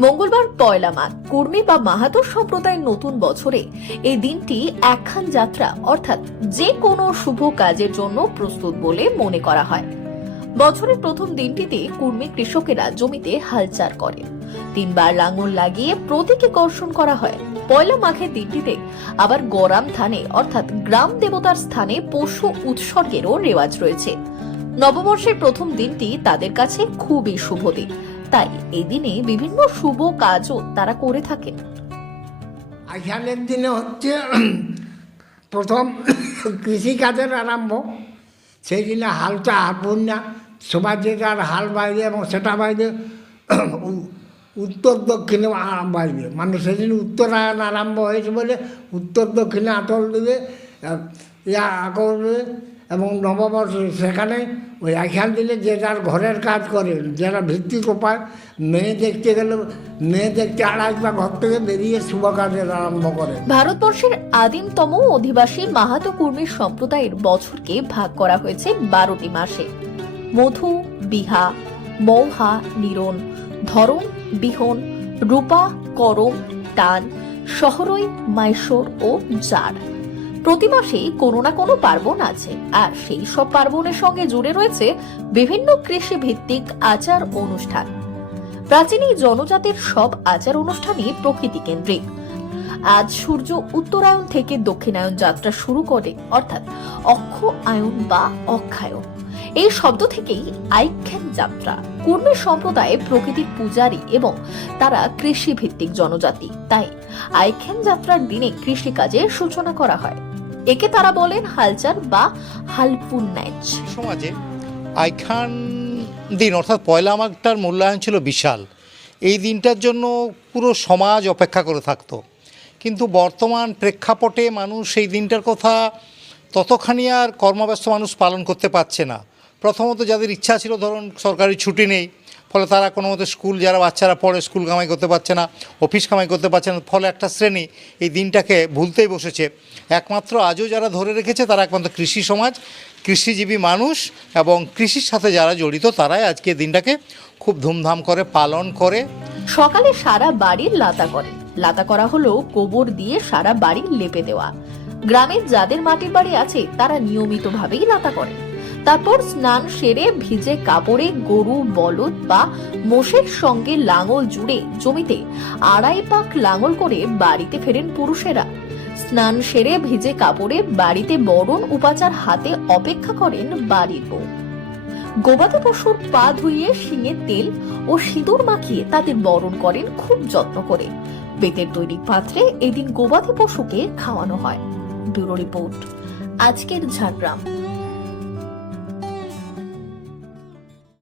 মঙ্গলবার পয়লা মাঘ কুর্মী বা মাহাতো সম্প্রদায়ের নতুন বছরে এই দিনটি একখান যাত্রা অর্থাৎ যে কোনো শুভ কাজের জন্য প্রস্তুত বলে মনে করা হয়। বছরের প্রথম দিনটিতে কুর্মী কৃষকেরা জমিতে হালচার করেন, 3 বার লাঙল লাগিয়ে প্রতীকে কর্ষণ করা হয়। পয়লা মাঘের দিনটিতে আবার গরাম থানে অর্থাৎ গ্রাম দেবতার স্থানে পশু উৎসর্গেরও রেওয়াজ রয়েছে। নববর্ষের প্রথম দিনটি তাদের কাছে খুবই শুভ দিন, তাই এই দিনে বিভিন্ন শুভ কাজও তারা করে থাকেন। আষাঢ়ের দিনে হচ্ছে প্রথম কৃষিকাজের আরম্ভ। সেই দিনে হালটা হাঁটবন না, সবার যেটা হাল বাইবে এবং সেটা বাইবে উত্তর দক্ষিণে বাইবে, মানে সেদিন উত্তরায়ণ আরম্ভ হয়েছে বলে উত্তর দক্ষিণে আটল দেবে, করবে এবং নববর্ষ সেখানে ওই আষাঢ় দিনে যে যার ঘরের কাজ করে, যারা ভিত্তি কোপায়, মেয়ে দেখতে গেলে মেয়ে দেখতে আড়াই বা ঘর থেকে বেরিয়ে শুভ কাজের আরম্ভ করে। ভারতবর্ষের আদিমতম অধিবাসী মাহাতো কুর্মী সম্প্রদায়ের বছরকে ভাগ করা হয়েছে 12টি মাসে। মধু, বিহা, মৌহা, নিরন, ধরন, বিহন, রূপা, করম, টান, সহরই, মাইশোর ও জার। প্রতি মাসেই কোনো না কোনো পার্বণ আছে, আর সেই সব পার্বণের সঙ্গে জুড়ে রয়েছে বিভিন্ন কৃষি ভিত্তিক আচার অনুষ্ঠান। প্রাচীন এই জনজাতির সব আচার অনুষ্ঠানই প্রকৃতি কেন্দ্রিক। আজ সূর্য উত্তরায়ণ থেকে দক্ষিণায়ন যাত্রা শুরু করে, অর্থাৎ অক্ষ আয়ন বা অক্ষায়ন। এই শব্দ থেকেই আইখ্যান যাত্রা। কুর্মী সম্প্রদায় প্রকৃতির পূজারী এবং তারা কৃষি ভিত্তিক জনজাতি, তাই আইখ্যান যাত্রার দিনে কৃষি কাজের সূচনা করা হয়। একে তারা বলেন হালচার বা হালপুন ন্যাচ। সমাজে আইখ্যান দিন অর্থাৎ পয়লা মাঘটার মূল্যায়ন ছিল বিশাল। এই দিনটার জন্য পুরো সমাজ অপেক্ষা করে থাকতো, কিন্তু বর্তমান প্রেক্ষাপটে মানুষ এই দিনটার কথা ততখানি আর কর্মব্যস্ত মানুষ পালন করতে পারছে না। প্রথমত যাদের ইচ্ছা ছিল, ধরুন সরকারি ছুটি নেই, ফলে তারা কোনো মতো স্কুল, যারা বাচ্চারা পড়ে স্কুল কামাই করতে পারছে না, অফিস কামাই করতে পারছে না, ফলে একটা শ্রেণী এই দিনটাকে ভুলতেই বসেছে। একমাত্র আজও যারা ধরে রেখেছে তারা একমাত্র কৃষি সমাজ, কৃষিজীবী মানুষ এবং কৃষির সাথে যারা জড়িত, তারাই আজকে দিনটাকে খুব ধুমধাম করে পালন করে। সকালে সারা বাড়ির লাতা করে। লাতা করা হলো গোবর দিয়ে সারা বাড়ি লেপে দেওয়া। গ্রামের যাদের মাটির বাড়ি আছে তারা নিয়মিতভাবেই লাতা করে। তারপর স্নান সেরে ভিজে কাপড়ে গরু, বলদ বা মোষের সঙ্গে লাঙল জুড়ে জমিতে 2.5 পাক লাঙল করে বাড়িতে ফেরেন পুরুষেরা। স্নান সেরে ভিজে কাপড়ে বাড়িতে বরণ উপাচার হাতে অপেক্ষা করেন বাড়ির বউ। গবাদি পশুর পা ধুইয়ে শিঙে তেল ও সিঁদুর মাখিয়ে তাদের বরণ করেন খুব যত্ন করে। বেতের তৈরি পাত্রে এদিন গবাদি পশুকে খাওয়ানো হয়। ব্যুরো রিপোর্ট, আজকের ঝাড়গ্রাম।